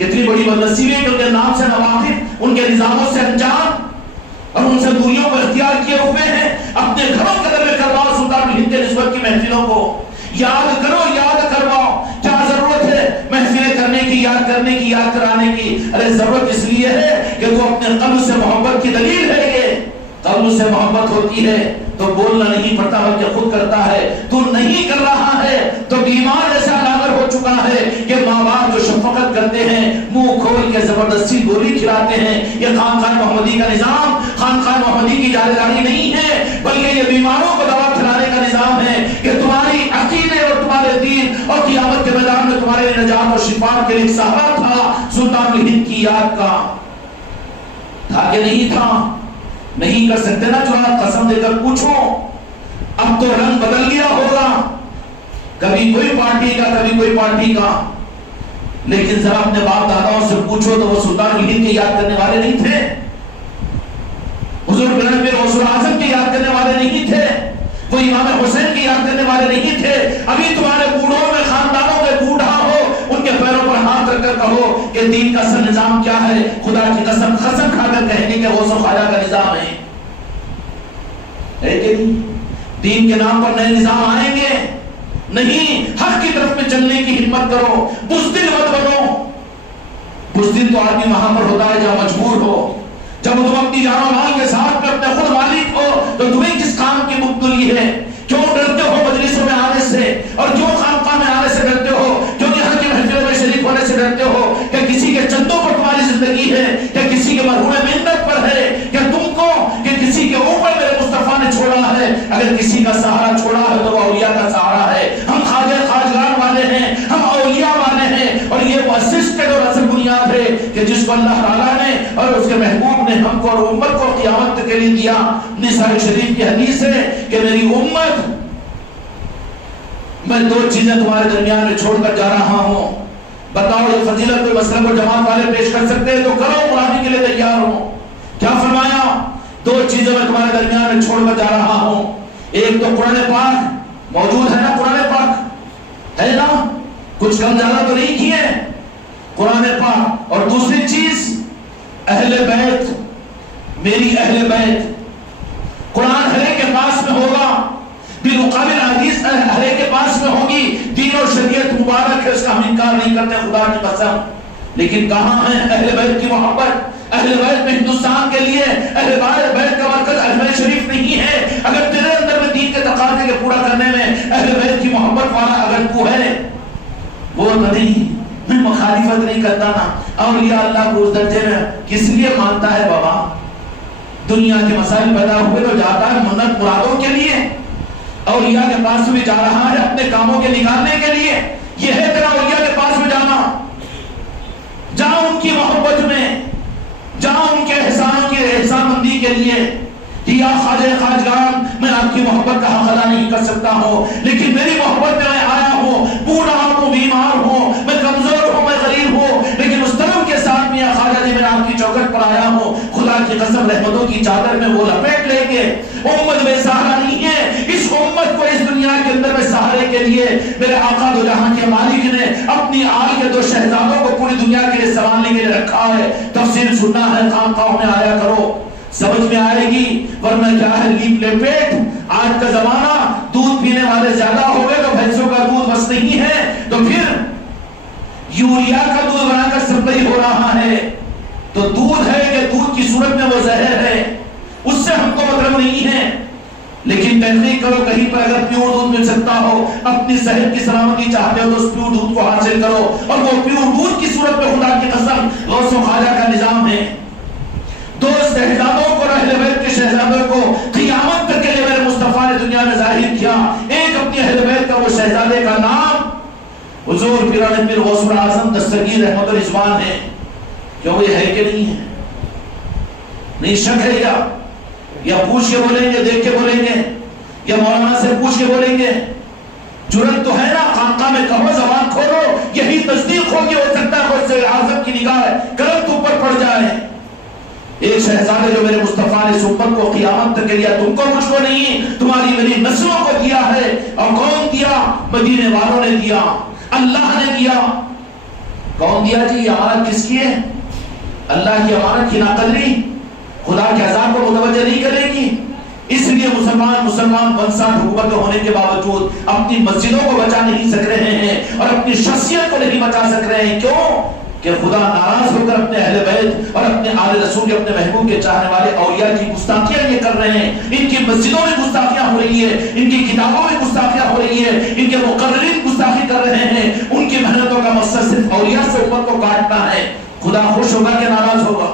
کتنی بڑی بدنصیبی ہے کہ ان کے نام سے نواقف، ان کے نظاموں سے انجام اور ان سے دوریوں کو اختیار کیے ہوئے ہیں. اپنے گھروں کے اندر میں کرواؤ سلطان ہند کے نسبت کی محفلوں کو، یاد کرو، یاد کرواؤ. کیا ضرورت ہے محفلیں کرنے کی، یاد کرنے کی، یاد کرانے کی؟ ارے ضرورت اس لیے ہے کہ تو اپنے قلب سے محبت کی دلیل ہے. یہ قلب سے محبت ہوتی ہے تو بولنا نہیں پڑتا بلکہ خود کرتا ہے. تو نہیں کر رہا ہے تو بیمار ایسا لاغر ہو چکا ہے کہ ماں باپ جو شفقت کرتے ہیں منہ کھول کے زبردستی گولی کھلاتے ہیں. یہ خانقاہ محمدی کا نظام خانقاہ محمدی کی جالیداری نہیں ہے، بلکہ یہ بیماروں کو دوا کھلانے کا نظام ہے کہ تمہاری عقیدے اور تمہارے دین اور قیامت کے میدان میں تمہارے نجات اور شفا کے لیے سہارا تھا سلطان ہند کی یاد کا. تھا کہ نہیں تھا؟ نہیں کر سکتے نا جو آپ قسم دے کر پوچھو. اب تو رنگ بدل گیا ہوگا، کبھی کوئی پارٹی کا کبھی کوئی پارٹی کا، لیکن ذرا اپنے باپ داداؤں سے پوچھو تو وہ سلطان ہند کے یاد کرنے والے نہیں تھے، حضور پیر غوث اعظم کی یاد کرنے والے نہیں تھے، وہ امام حسین کی یاد کرنے والے نہیں تھے. ابھی تمہارے بوڑھوں میں خاندانوں میں بوڑھا ہو ان کے پیروں پر ہاتھ رکھ کر کہو کہ دین کا اصل نظام کیا ہے. خدا کی قسم قسم کھا کر کہیں گے کہ غوث و خواجہ کا نظام ہے کہ نہیں؟ دین کے نام پر نئے نظام آئیں گے نہیں. حق کی طرف میں چلنے کی ہمت کرو، بزدل مت بنو. بزدل تو آدمی وہاں پر ہوتا ہے جہاں مجبور ہو. جب تم اپنی جان و مال کے ساتھ میں اپنے خود مالک ہو تو تمہیں کس کام کی مبتلی ہے؟ کیوں ڈرتے ہو مجلسوں میں آنے سے اور کیوں خانقاہ میں آنے سے ڈرتے ہو؟ کیوں یہاں کی محفلوں میں شریک ہونے سے ڈرتے ہو؟ کہ کسی کے چندوں پر تمہاری زندگی ہے، کہ کسی کے مرہون محنت پر ہے، کہ تم کو کہ کسی کے اوپر میرے مصطفیٰ نے چھوڑا ہے. اگر کسی کا سہارا چھوڑا ہے تو وہ اولیاء کا سہارا ہے. ہم خواجہ خواجگان والے ہیں، ہم اولیاء والے ہیں، اور یہ وہ اسسٹڈ اور اصل بنیاد ہے کہ جس کو اللہ تعالیٰ نے اور اس کے محبوب نے ہم کو اور امت کو قیامت کے لیے دیا. نسائی شریف کی حدیث ہے کہ میری امت، میں دو چیزیں تمہارے درمیان میں چھوڑ کر جا رہا ہوں. بتاؤ یہ فضیلت کوئی مسئلہ کو جماعت والے پیش کر سکتے ہیں تو کرو، قرآن کے لیے تیار ہوں. کیا فرمایا؟ دو چیزیں میں تمہارے درمیان میں چھوڑ کر جا رہا ہوں. ایک تو قرآن پاک، موجود ہے نا قرآن پاک، ہے نا؟ کچھ کم زیادہ تو نہیں کیے قرآن پاک. اور دوسری چیز اہل بیت، میری اہل بیت. قرآن ہر ایک کے پاس میں ہوگا، بالمقابل حدیث ہر ایک کے پاس میں ہوگی. دین اور شریعت مبارک ہے، اس کا ہم انکار نہیں کرتے خدا کی قسم. لیکن کہاں ہے اہل بیت کی محبت؟ اہل بیت میں ہندوستان کے لیے اہل بیت کا مرکز اجمیر شریف نہیں ہے. اگر تیرے اندر میں دین کے تقاضے کے پورا کرنے میں اہل بیت کی محبت والا اگر تو ہے، وہ تو نہیں. میں مخالفت نہیں کرتا نا. اولیاء اللہ کو اس درجے میں کس لیے مانتا ہے بابا؟ دنیا کے مسائل پیدا ہوئے تو جاتا ہے منت مرادوں کے لیے. اولیاء کے پاس بھی جا رہا ہے اپنے کاموں کے نکالنے کے لیے. یہ ہے تیرا اولیاء کے پاس میں جانا. جہاں ان کی محبت میں، جہاں ان کے احسانوں کی احسان مندی کے لیے. یا خواجہ خواجگان، میں آپ کی محبت کا حق ادا نہیں کر سکتا ہوں، لیکن میری محبت میں میں آیا ہوں، بوڑھا ہوں، بیمار ہوں، میں کمزور ہوں، میں غریب ہوں، لیکن اس طرف کے ساتھ میں خواجہ جی میں آپ کی چوکھٹ پر آیا ہوں. خدا کی قسم رحمتوں کی چادر میں وہ لپیٹ لیں گے. امت بے سہارا نہیں ہے. اس امت کو اس دنیا کے اندر میں سہارے کے لیے میرے آقا دو جہاں کے مالک نے اپنی آل کے دو شہزادوں کو پوری دنیا کے لیے سنبھالنے کے لیے رکھا ہے. تفسیر سننا ہے، خانقاہوں میں آیا کرو، سمجھ میں آئے گی. ورنہ کیا ہے لیپ لپیٹ. آج کا زمانہ دودھ پینے والے زیادہ ہو گئے تو بھینسوں کا دودھ بس نہیں ہے تو پھر یوریا کا دودھ بنا کر سپلائی ہو رہا ہے. تو دودھ ہے کہ دودھ کی صورت میں وہ زہر ہے، اس سے ہم کو مطلب نہیں ہے. لیکن تحقیق کرو کہیں پر اگر پیور دودھ مل سکتا ہو، اپنی صحت کی سلامتی چاہتے ہو تو اس پیور دودھ کو حاصل کرو. اور وہ پیور دودھ کی صورت میں خدا کی قسم غوث و خواجہ کا نظام ہے. دو شہزادوں کو، اہل بیت کے شہزادوں کو قیامت تک کے لیے میرے مصطفیٰ نے دنیا میں ظاہر کیا. ایک اپنی اہل بیت کا وہ شہزادے کا نام حضور پیران پیر غوث اعظم دستگیر رحمت الرضوان ہے. کیوں یہ ہے کہ نہیں ہے؟ نہیں شک ہے یا پوچھ کے بولیں گے، دیکھ کے بولیں گے، یا مولانا سے پوچھ کے بولیں گے؟ جرت تو ہے نا. خانقاہ میں کہو، زبان کھولو، یہی تصدیق ہوگی. ہو سکتا ہے غوث اعظم کی نگاہ کرم تو اوپر پڑ جائے. ایک شہزادے جو میرے مصطفیٰ نے اس امت کو قیامت تک دیا، تم کو مجھ کو نہیں، تمہاری میری نسلوں کو دیا ہے. اور کون دیا؟ مدینے والوں نے دیا، اللہ نے دیا. کون دیا جی؟ یہ امانت کس کی ہے؟ اللہ کی امانت کی ناقدری خدا کے عذاب کو متوجہ نہیں کرے گی. اس لیے مسلمان 59 حکومت ہونے کے باوجود اپنی مسجدوں کو بچا نہیں سک رہے ہیں اور اپنی شخصیت کو نہیں بچا سک رہے ہیں. کیوں؟ کہ خدا ناراض ہو کر اپنے اہل بیت اور اپنے آل رسول کے اپنے محبوب کے چاہنے والے اولیاء کی گستاخیاں یہ کر رہے ہیں. ان کی مسجدوں میں گستاخیاں ہو رہی ہے, ان کی کتابوں میں گستاخیاں ہو رہی ہے, ان کے مقررین گستاخی کر رہے ہیں. ان کی محنتوں کا مقصد صرف اولیاء سے امت کو کاٹنا ہے. خدا خوش ہوگا کہ ناراض ہوگا؟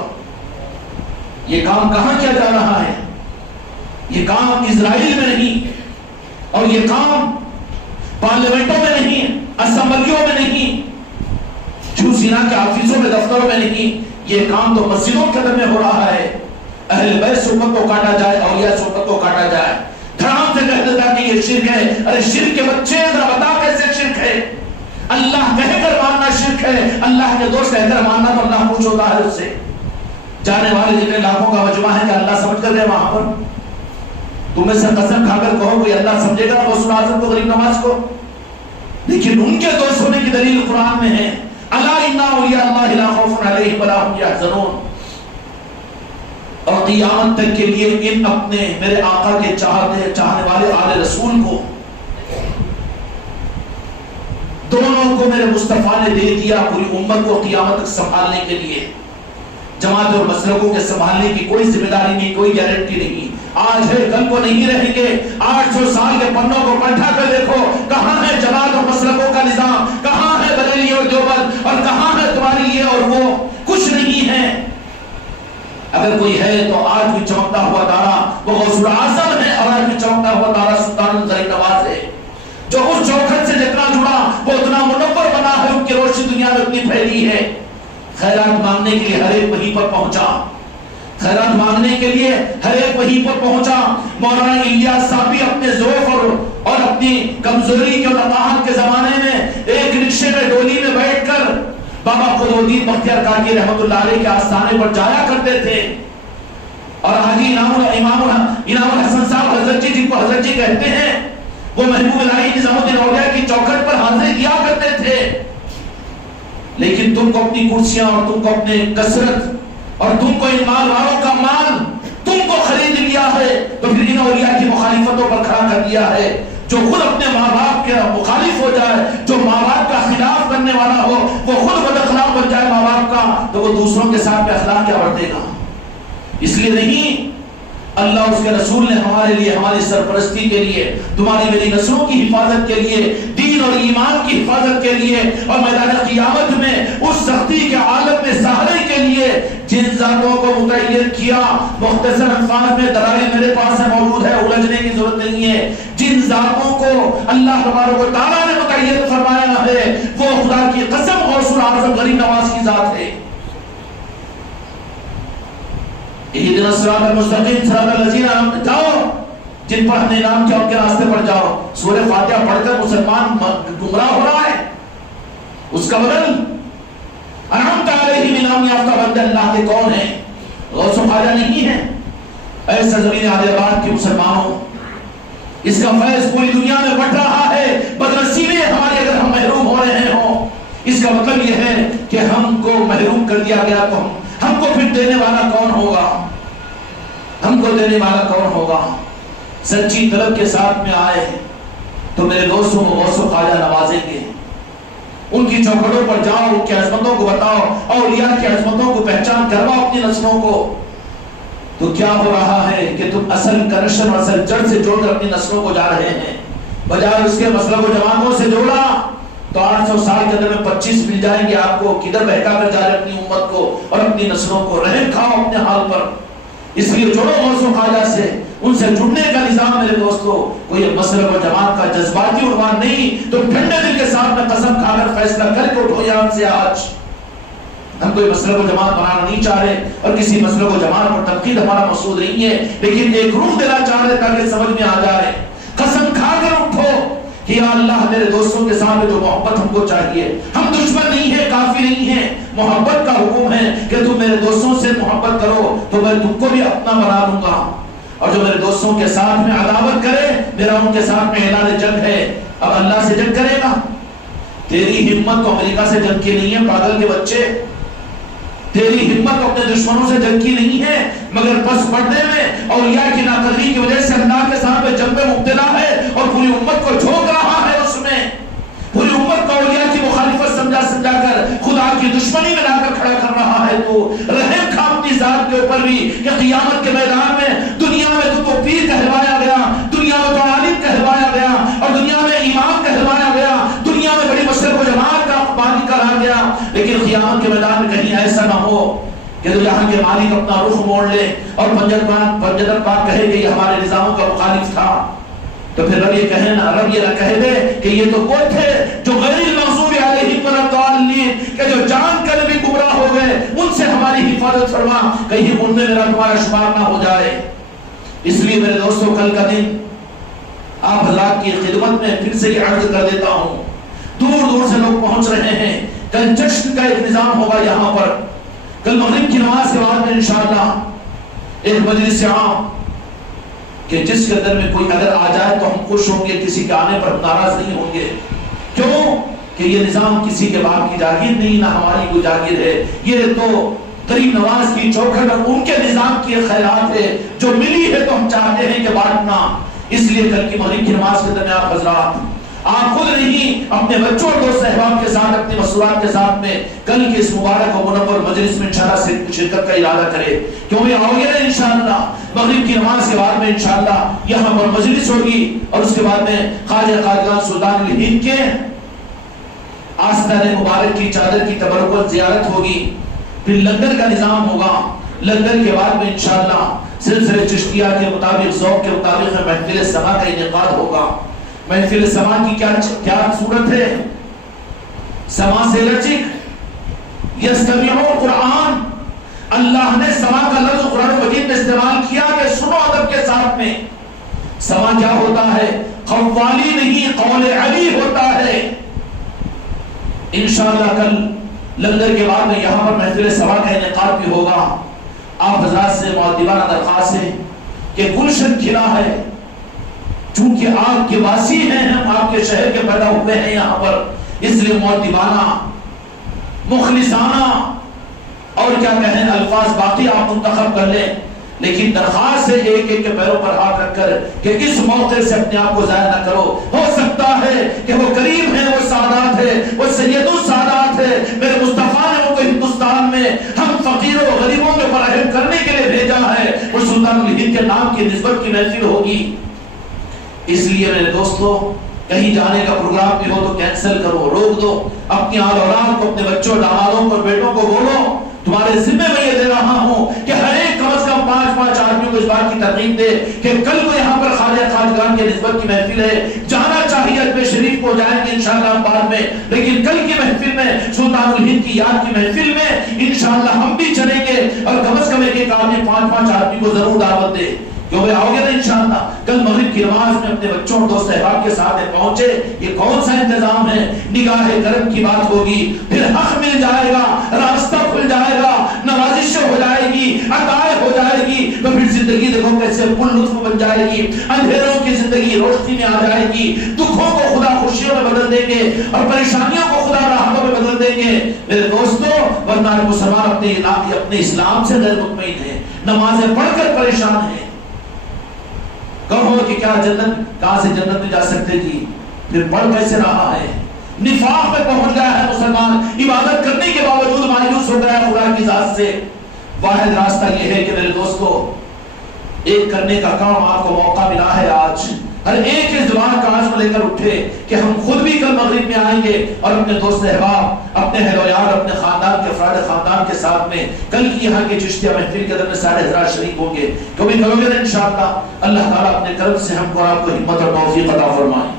یہ کام کہاں کیا جا رہا ہے؟ یہ کام اسرائیل میں نہیں, اور یہ کام پارلیمنٹوں میں نہیں, اسمبلیوں میں نہیں, سینا کے آفیسوں میں, دفتروں میں نہیں. یہ کام تو مسجدوں کے اندر میں ہو رہا ہے. اہل بیت سے امت کو کاٹا جائے, اولیاء سے امت کو کاٹا جائے. دھڑام سے کہہ دیتا کہ یہ شرک ہے. ارے شرک کے بچے ذرا بتا کیسے شرک ہے؟ اللہ کہہ کر ماننا شرک ہے, اللہ کے دوست کہہ کر ماننا تو اللہ خوش ہوتا ہے اس سے. جانے والے جتنے لاکھوں کا مجمع ہے کہ اللہ سمجھ کر گئے وہاں پر. تم میں سے قسم کھا کر کہو کوئی اللہ سمجھے گا غوث اعظم کو, غریب نواز کو؟ لیکن ان کے دوست ہونے کی دلیل قرآن میں ہے. الا ان اولیاء اللہ لا خوف علیہم ولا هم يحزنون. اور قیامت تک کے لیے ان اپنے میرے آقا کے چاہنے والے آل رسول کو دونوں کو میرے مصطفیٰ نے دے دیا پوری امت کو قیامت تک سنبھالنے کے لیے. جماعت اور مسلکوں کے سنبھالنے کی کوئی ذمہ داری نہیں, کوئی گارنٹی نہیں. آج ہے کل کو نہیں رہیں گے. 800 سال کے پنوں کو پلٹا کر دیکھو, کہاں ہے جماعت اور مسلکوں کا نظام, کہاں ہے بریلی اور دیوبند, اور کہاں ہے تمہاری یہ اور وہ؟ کچھ نہیں ہے. اگر کوئی ہے تو آج بھی چمکتا ہوا تارا وہ غوث اعظم ہے, اور آج بھی چمکتا ہوا تارا سلطان غریب نواز ہے, جو اس چوکھٹ سے جتنا جڑا وہ اتنا منور بنا ہے. ان کی روشنی دنیا میں اتنی پھیلی ہے. خیرات مانگنے کے لیے ہر ایک وہیں پر پہنچا, خیرات مانگنے کے لیے ہر ایک وہیں پر پہنچا. مولانا الیاس صاحب بھی اپنے ذوق اور اپنی کمزوری کے اور نقاہت کے زمانے میں ایک رکشے میں ڈولی میں بیٹھ کر بابا قطبالدین بختیار کاکی رحمۃ اللہ علیہ کے آستانے پر جایا کرتے تھے. اور حاجی امام الحسن صاحب حضرت جی, جن کو حضرت جی کہتے ہیں, وہ محبوب الہی نظام الدین اولیاء کی چوکھٹ پر حاضری دیا کرتے تھے. لیکن تم کو اپنی کرسیاں اور تم کو اپنے کثرت اور تم کو ان مال والوں کا مال تم کو خرید لیا ہے, تو پھر ان اولیاء کی مخالفتوں پر کھڑا کر دیا ہے. جو خود اپنے ماں باپ کے مخالف ہو جائے, جو ماں باپ کا خلاف کرنے والا ہو, وہ خود بد اخلاق بن جائے ماں باپ کا, تو وہ دوسروں کے ساتھ اخلاق کیا برتے گا؟ اس لیے نہیں, اللہ اس کے رسول نے ہمارے لیے, ہماری سرپرستی کے لیے, تمہاری میری نسلوں کی حفاظت کے لیے, دین اور ایمان کی حفاظت کے لیے, اور میدان قیامت میں اس سختی کے عالم میں سہارے کے لیے جن ذاتوں کو متعین کیا, مختصر الفاظ میں دلائل میرے پاس موجود ہے, الجھنے کی ضرورت نہیں ہے. جن ذاتوں کو اللہ تبارک و تعالیٰ نے متعین فرمایا ہے, وہ خدا کی قسم غوث اعظم غریب نواز کی ذات ہے. اہدنا الصراط المستقیم صراط الذین انعمت, جاؤ جن پر ہم نے انعام کیا ان کے راستے پر جاؤ. سورہ فاتحہ پڑھ کر مسلمان گمراہ ہو رہا ہے, اس کا بدل انعمت علیہم انعام یافتہ بندے اللہ کے کون ہیں؟ غوث و خواجہ نہیں ہے. اے سرزمین علی آباد کے مسلمانوں, اس کا فیض پوری دنیا میں بڑھ رہا ہے. بدنصیبی ہماری اگر ہم محروم ہو رہے ہوں, اس کا مطلب یہ ہے کہ ہم کو محروم کر دیا گیا, تو ہم کو پھر دینے والا کون ہوگا؟ ہم کو دینے والا کون ہوگا؟ سچی طلب کے ساتھ میں آئے تو میرے دوستوں کو غوث و خواجہ نوازیں گے. ان کی چوکھٹوں پر جاؤ, ان کی عظمتوں کو بتاؤ, اولیاء کی عظمتوں کو پہچان کرواؤ اپنی نسلوں کو. تو کیا ہو رہا ہے کہ تم اصل کنیکشن اور اصل جڑ سے جوڑ کر اپنی نسلوں کو جا رہے ہیں, بجائے اس کے مسلک و جماعتوں سے جوڑا تو 800 سال کے اندر میں 25 مل جائیں گے آپ کو. کدھر بہکا کر جا رہے اپنی امت کو اور اپنی نسلوں کو, رحم کھاؤ اپنے حال پر. اس لیے جوڑو غوث و خواجہ سے, ان سے جڑنے کا نظام میرے دوستو کوئی مسلک و جماعت کا جذباتی عنوان نہیں. تو ٹھنڈے دل کے ساتھ میں قسم کھا کر فیصلہ کر کے اٹھو یہاں سے. آج ہم کوئی مسلک و جماعت بنانا نہیں چاہ رہے, اور کسی مسلک و جماعت پر تنقید ہمارا مقصود نہیں ہے, لیکن ایک روح دینا چاہ رہے تاکہ سمجھ میں آ جائے. قسم کھا کر اٹھو کہ یا اللہ میرے دوستوں کے سامنے جو محبت ہم کو چاہیے, ہم دشمن نہیں ہیں, کافی نہیں ہیں, محبت کا حکم ہے کہ تم میرے دوستوں سے محبت کرو تو میں تم کو بھی اپنا بنا لوں گا. اور جو میرے دوستوں کے ساتھ میں عداوت کرے, میرا ان کے ساتھ میں اعلان جنگ ہے. اب اللہ سے جنگ کرے گا, تیری ہمت تو امریکہ سے جنگ کی نہیں ہے پاگل کے بچے، تیری ہمت اپنے دشمنوں سے جنگ کی نہیں ہے، مگر پس پردے میں اولیاء کی ناقدری کی وجہ سے اللہ کے سامنے جنگ میں مبتلا ہے اور پوری امت کو جھونک رہا ہے، اس میں پوری امت کو اولیاء کی مخالفت سمجھا سمجھا کر خدا کی دشمنی میں لا کر کھڑا کر رہا ہے۔ تو رحم کھا اپنی ذات کے اوپر بھی کہ قیامت کے میدان میں دنیا میں تو پیر کہلوایا گیا، دنیا میں تو عالم کہلوایا گیا، اور دنیا میں امام کہلوایا گیا، دنیا میں بڑی مشرق و جماعت کا بانی کرا گیا، لیکن قیامت کے میدان میں کہیں ایسا نہ ہو کہ تو یہاں کے مالک اپنا رخ موڑ لے اور پنجتن پاک کہے کہ یہ ہمارے نظاموں کا مخالف تھا، تو پھر رب یہ کہے نا، رب یہ نہ کہہ دے کہ یہ تو وہ تھے جو غیر المغضوب علیہم ولا الضالین، کہ جو جان کر بھی گمراہ ہو گئے، ان سے ہماری حفاظت فرما، کہیں ان میں میرا تمہارا شمار نہ ہو جائے۔ اس لیے میرے دوستوں کل کا دن آپ حضرات کی خدمت میں پھر سے یہ عرض کر دیتا ہوں، دور دور سے لوگ پہنچ رہے ہیں، کل جشن کا ایک نظام ہوگا یہاں پر، کل مغرب کی نماز کے بعد میں انشاءاللہ ایک مجلس عام کہ جس کے اندر میں کوئی اگر آ جائے تو ہم خوش ہوں گے، کسی کے آنے پر ناراض نہیں ہوں گے، کیوں کہ یہ نظام کسی کے باپ کی جاگیر نہیں، نہ ہماری کوئی جاگیر ہے، یہ تو غریب نواز کی چوکھٹ اور ان کے نظام کی خیرات ہے جو ملی ہے، تو ہم چاہتے ہیں کہ بانٹنا۔ اس لیے کل کی مغرب کی نماز کے درمیان آپ حضرات آپ خود نہیں اپنے بچوں اور دوست احباب کے ساتھ اپنی مسئولات کے ساتھ میں کل کی اس مبارک و منور مجلس میں انشاءاللہ سے شرکت کا ارادہ کرے، کیوں یہ آؤ گے نا انشاءاللہ مغرب کی نماز کے بعد میں انشاءاللہ یہاں پر مجلس ہوگی، اور اس کے بعد میں خواجہ قادریان سلطان الہند کے آستان مبارک کی چادر کی تبرک زیارت ہوگی، پھر لنگر کا نظام ہوگا، لنگر کے بعد میں انشاءاللہ سلسلہ چشتیہ کے مطابق ذوق کے مطابق محفل سما کا انعقاد ہوگا۔ محفل سما کی کیا صورت ہے؟ سما سے لچک یستمعون قرآن، اللہ نے سما کا لفظ قرآن مجید میں استعمال کیا کہ سنو ادب کے ساتھ میں۔ سما کیا ہوتا ہے؟ قوالی نہیں، قول علی ہوتا ہے۔ انشاءاللہ کل لنگر کے بعد میں یہاں پر محفل سما کا انعقاد بھی ہوگا۔ آپ حضرات سے معدبانہ درخواست ہے کہ گلشن کھلا ہے، چونکہ آپ کے واسی ہیں، ہم آپ کے شہر کے پیدا ہوئے ہیں یہاں پر، اس لیے معدبانہ مخلصانہ اور کیا کہیں الفاظ باقی آپ منتخب کر لیں، لیکن درخواست ہے ایک ایک کے پیروں پر ہاتھ رکھ کر کہ اس موقع سے اپنے آپ کو ضائع نہ کرو۔ ہو سکتا ہے کہ وہ کریم ہے، وہ سادات ہے، وہ سید السادات ہے، میرے مصطفیٰ نے ان کو ہندوستان میں ہم فقیروں غریبوں کے فراہم کرنے کے لیے بھیجا ہے، وہ سلطان الہند کے نام کی نسبت کی محفل ہوگی۔ اس لیے میرے دوستو کہیں جانے کا پروگرام بھی ہو تو کینسل کرو، روک دو، اپنی آل اولاد کو، اپنے بچوں دامادوں کو، بیٹوں کو بولو تمہارے ذمہ میں یہ دے رہا ہوں کہ ہر ایک کم از کم 5 آدمیوں کو اس بات کی ترغیب دے کہ کل کو یہاں پر خواجہ خواجگان کے نسبت کی محفل ہے، جانا چاہیے اجمیر شریف کو جائیں گے انشاءاللہ بعد میں، لیکن کل کی محفل میں سلطان الہند کی یاد کی محفل میں انشاءاللہ ہم بھی چلیں گے، اور کم از کم ایک آدمی 5 آدمی کو ضرور دعوت دے، کیونکہ آؤ گے نا انشاءاللہ کل مغرب کی نماز میں اپنے بچوں اور دوست احباب کے ساتھ پہنچے، یہ کون سا انتظام ہے؟ نگاہ کرم کی بات ہوگی، پھر حق مل جائے گا، راستہ کھل جائے گا، نوازش ہو جائے گی، عطائے ہو جائے گی، تو پھر زندگی دیکھو کیسے پل لطف بن جائے گی، اندھیروں کی زندگی روشنی میں آ جائے گی، دکھوں کو خدا خوشیوں میں بدل دیں گے اور پریشانیوں کو خدا راحتوں میں بدل دیں گے۔ میرے دوستو ورنہ مسلمان اپنے اسلام سے غیر مطمئن ہے، نمازیں پڑھ کر پریشان ہیں، کہو کہ کیا جنت کہاں سے جنت میں جا سکتے جی، پھر پڑھ کیسے رہا ہے، نفاق میں پہنچ گیا ہے مسلمان، عبادت کرنے کے باوجود مایوس ہو گیا خدا کی ذات سے۔ واحد راستہ یہ ہے کہ میرے دوستو ایک کرنے کا کام آپ کو موقع ملا ہے آج، ہر ایک اس زبان کا عزم لے کر اٹھے کہ ہم خود بھی کل مغرب میں آئیں گے اور اپنے دوست احباب، اپنے اہل و یار، اپنے خاندان کے افراد خاندان کے ساتھ میں کل کی یہاں کی چشتیہ محفل کے اندر میں سارے حضرات شریک ہوں گے، کیونکہ کرو گے نا انشاءاللہ اللہ تعالیٰ اپنے کرم سے ہم کو اور آپ کو ہمت اور توفیق عطا فرمائے۔